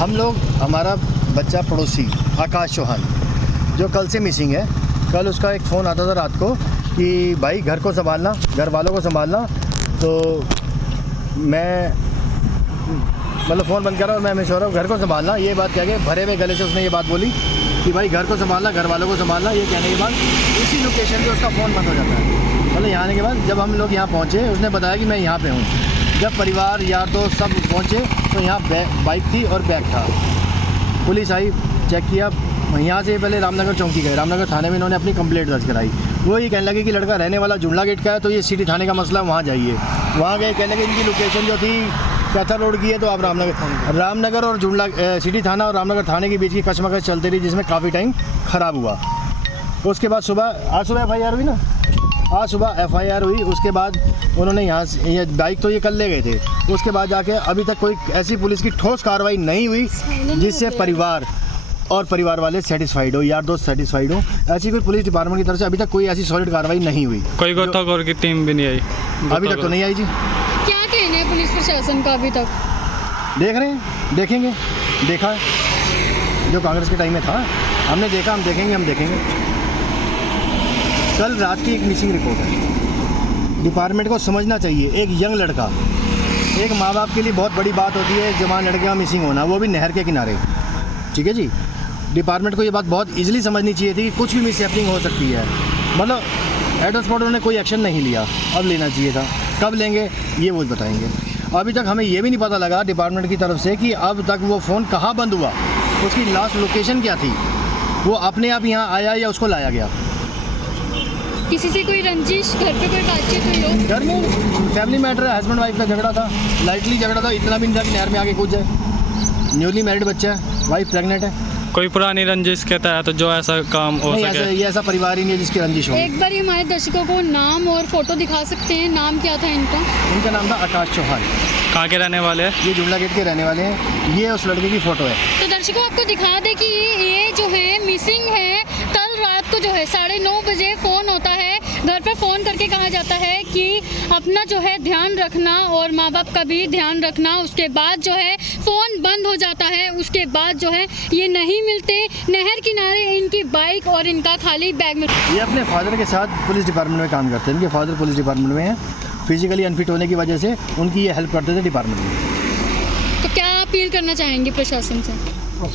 हम लोग, हमारा बच्चा पड़ोसी आकाश चौहान जो कल से मिसिंग है, कल उसका एक फ़ोन आता था रात को कि भाई घर को संभालना, घर वालों को संभालना। तो मैं मतलब फ़ोन बंद कर रहा हूँ, मैं सो रहा हूँ, घर को संभालना, ये बात कह के भरे हुए गले से उसने ये बात बोली कि भाई घर को संभालना, घर वालों को संभालना। ये कहने के बाद इसी लोकेशन पे उसका फ़ोन बंद हो जाता है। मतलब यहाँ आने के बाद जब हम लोग यहाँ पहुँचे, उसने बताया कि मैं यहाँ पे हूँ। जब परिवार यार दोस्त सब पहुँचे तो यहाँ बाइक थी और बैग था। पुलिस आई, चेक किया। यहाँ से पहले रामनगर चौकी गए, रामनगर थाने में इन्होंने अपनी कंप्लेंट दर्ज कराई। वो ये कहने लगे कि लड़का रहने वाला जुमला गेट का है, तो ये सिटी थाने का मसला, वहाँ जाइए। वहाँ गए, कहने लगे इनकी लोकेशन जो थी कैथर रोड की है, तो आप रामनगर और जुमला सिटी थाना और रामनगर थाने के बीच की कशमकश चलती रही, जिसमें काफ़ी टाइम ख़राब हुआ। उसके बाद आज सुबह FIR हुई ना, आज सुबह FIR हुई। उसके बाद उन्होंने यहाँ से ये बाइक तो ये कल ले गए थे। उसके बाद जाके अभी तक कोई ऐसी पुलिस की ठोस कार्रवाई नहीं हुई जिससे परिवार और परिवार वाले सेटिस्फाइड हो, यार दोस्त सेटिस्फाइड हो। ऐसी कोई पुलिस डिपार्टमेंट की तरफ से अभी तक कोई ऐसी सॉलिड कार्रवाई नहीं हुई। कोई गोताखोर की टीम भी नहीं आई अभी तक, तो नहीं आई जी। क्या कहना है पुलिस प्रशासन का अभी तक? देख रहे हैं, देखेंगे, देखा है जो कांग्रेस के टाइम में था, हमने देखा, हम देखेंगे, हम देखेंगे। कल रात की एक मिसिंग रिपोर्ट है। डिपार्टमेंट को समझना चाहिए, एक यंग लड़का, एक माँ बाप के लिए बहुत बड़ी बात होती है जवान लड़के का मिसिंग होना, वो भी नहर के किनारे। ठीक है जी, डिपार्टमेंट को ये बात बहुत इजीली समझनी चाहिए थी कि कुछ भी मिसहैपनिंग हो सकती है। मतलब एट द स्पॉट उन्होंने कोई एक्शन नहीं लिया, अब लेना चाहिए था। कब लेंगे ये वो बताएंगे। अभी तक हमें ये भी नहीं पता लगा डिपार्टमेंट की तरफ से कि अब तक वो फ़ोन कहाँ बंद हुआ, उसकी लास्ट लोकेशन क्या थी, वो अपने आप यहाँ आया या उसको लाया गया। किसी से कोई रंजिश, घर पे कोई बातचीत हुई हो? घर में फैमिली मैटर है, हस्बैंड वाइफ का झगड़ा था, लाइटली झगड़ा था, इतना भी नहीं था कि नहर में आके कूद जाए। न्यूली मैरिड बच्चा है, वाइफ प्रेग्नेंट है। कोई पुरानी रंजिश के तहत तो जो ऐसा काम हो सके? ये ऐसा परिवार ही नहीं है जिसकी रंजिश हो। एक बार हमारे दर्शकों को नाम और फोटो दिखा सकते हैं? नाम क्या था इनका? इनका नाम था आकाश चौहान। कहाँ के रहने वाले हैं? ये जुमला गेट के रहने वाले हैं। ये उस लड़के की फ़ोटो है। तो दर्शकों आपको दिखा दे कि ये जो है मिसिंग है। कल रात को जो है 9:30 बजे फ़ोन होता है, घर पर फ़ोन करके कहा जाता है कि अपना जो है ध्यान रखना और माँ बाप का भी ध्यान रखना। उसके बाद जो है फ़ोन बंद हो जाता है। उसके बाद जो है ये नहीं मिलते, नहर किनारे इनकी बाइक और इनका खाली बैग में। ये अपने फादर के साथ पुलिस डिपार्टमेंट में काम करते हैं। इनके फादर पुलिस डिपार्टमेंट में हैं। फिजिकली अनफिट होने की वजह से उनकी ये हेल्प करते थे डिपार्टमेंट में। तो क्या अपील करना चाहेंगे प्रशासन से?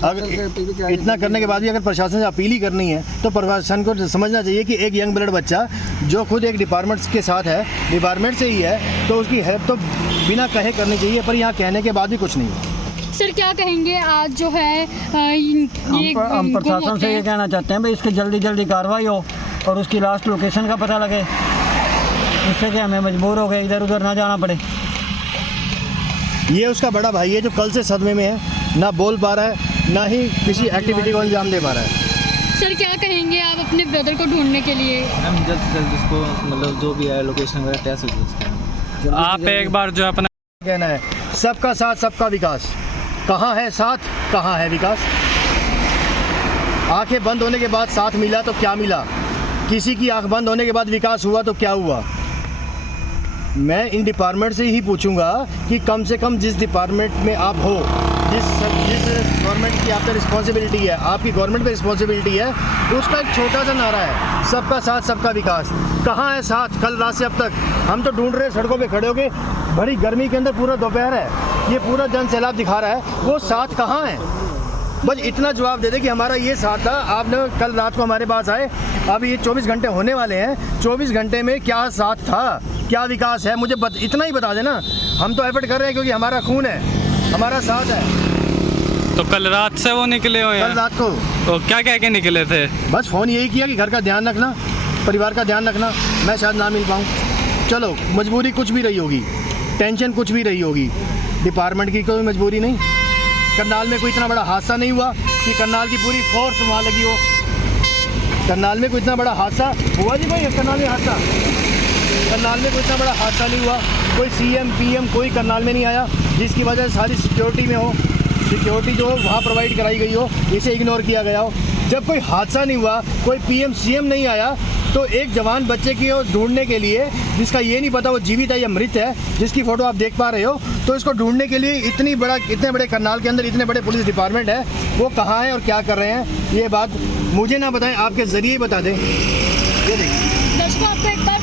अगर इतना करने के बाद भी अगर प्रशासन से अपील ही करनी है तो प्रशासन को समझना चाहिए कि एक यंग ब्लड बच्चा जो खुद एक डिपार्टमेंट के साथ है, डिपार्टमेंट से ही है, तो उसकी हेल्प तो बिना कहे करनी चाहिए। पर यहाँ कहने के बाद भी कुछ नहीं। सर क्या कहेंगे आज जो है हम प्रशासन से ये कहना चाहते हैं भाई इसकी जल्दी जल्दी कार्रवाई हो और उसकी लास्ट लोकेशन का पता लगे, इससे कि हमें मजबूर हो गए इधर उधर ना जाना पड़े। ये उसका बड़ा भाई है जो कल से सदमे में है, ना बोल पा रहा है, ना ही किसी एक्टिविटी को अंजाम दे पा रहा है। सर क्या कहेंगे आप अपने ब्रदर को ढूंढने के लिए? हम जल्द से जल्द इसको मतलब जो भी है लोकेशन वगैरह तय हो जाए। आप एक बार जो अपना कहना है सबका साथ सबका विकास। कहाँ है साथ, कहाँ है विकास? आंखें बंद होने के बाद साथ मिला तो क्या मिला? किसी की आंख बंद होने के बाद विकास हुआ तो क्या हुआ? मैं इन डिपार्टमेंट से ही पूछूंगा कि कम से कम जिस डिपार्टमेंट में आप हो, जिस गवर्नमेंट की आप पे रिस्पॉन्सिबिलिटी है, आपकी गवर्नमेंट पे रिस्पॉन्सिबिलिटी है, उसका एक छोटा सा नारा है सबका साथ सबका विकास। कहाँ है साथ? कल रात से अब तक हम तो ढूंढ रहे हैं, सड़कों पे खड़े होके, बड़ी गर्मी के अंदर पूरा दोपहर है, ये पूरा जन सैलाब दिखा रहा है, वो साथ कहाँ है? बस इतना जवाब दे दे कि हमारा ये साथ था। आपने कल रात को हमारे पास आए, अब ये 24 घंटे होने वाले हैं, 24 घंटे में क्या साथ था, क्या विकास है, मुझे इतना ही बता देना। हम तो एफर्ट कर रहे हैं क्योंकि हमारा खून है, हमारा साथ है। तो कल रात से वो निकले हुए हैं? कल रात को तो क्या कह के निकले थे? बस फ़ोन यही किया कि घर का ध्यान रखना, परिवार का ध्यान रखना, मैं शायद ना मिल पाऊँ। चलो मजबूरी कुछ भी रही होगी, टेंशन कुछ भी रही होगी, डिपार्टमेंट की कोई मजबूरी नहीं। करनाल में कोई इतना बड़ा हादसा नहीं हुआ कि करनाल की पूरी फोर्स वहाँ लगी हो। करनाल में कोई इतना बड़ा हादसा हुआ जी? कोई करनाल में हादसा, करनाल में कोई इतना बड़ा हादसा नहीं हुआ। कोई CM PM कोई करनाल में नहीं आया जिसकी वजह से सारी सिक्योरिटी में हो, सिक्योरिटी जो वहाँ प्रोवाइड कराई गई हो, इसे इग्नोर किया गया हो। जब कोई हादसा नहीं हुआ, कोई PM CM नहीं आया, तो एक जवान बच्चे की ढूंढने के लिए जिसका ये नहीं पता वो जीवित है या मृत है, जिसकी फ़ोटो आप देख पा रहे हो, तो इसको ढूंढने के लिए इतने बड़े करनाल के अंदर इतने बड़े पुलिस डिपार्टमेंट है, वो कहाँ है और क्या कर रहे हैं, ये बात मुझे ना बताएं, आपके ज़रिए बता दें। ये देखिए दर्शकों, आपको एक बार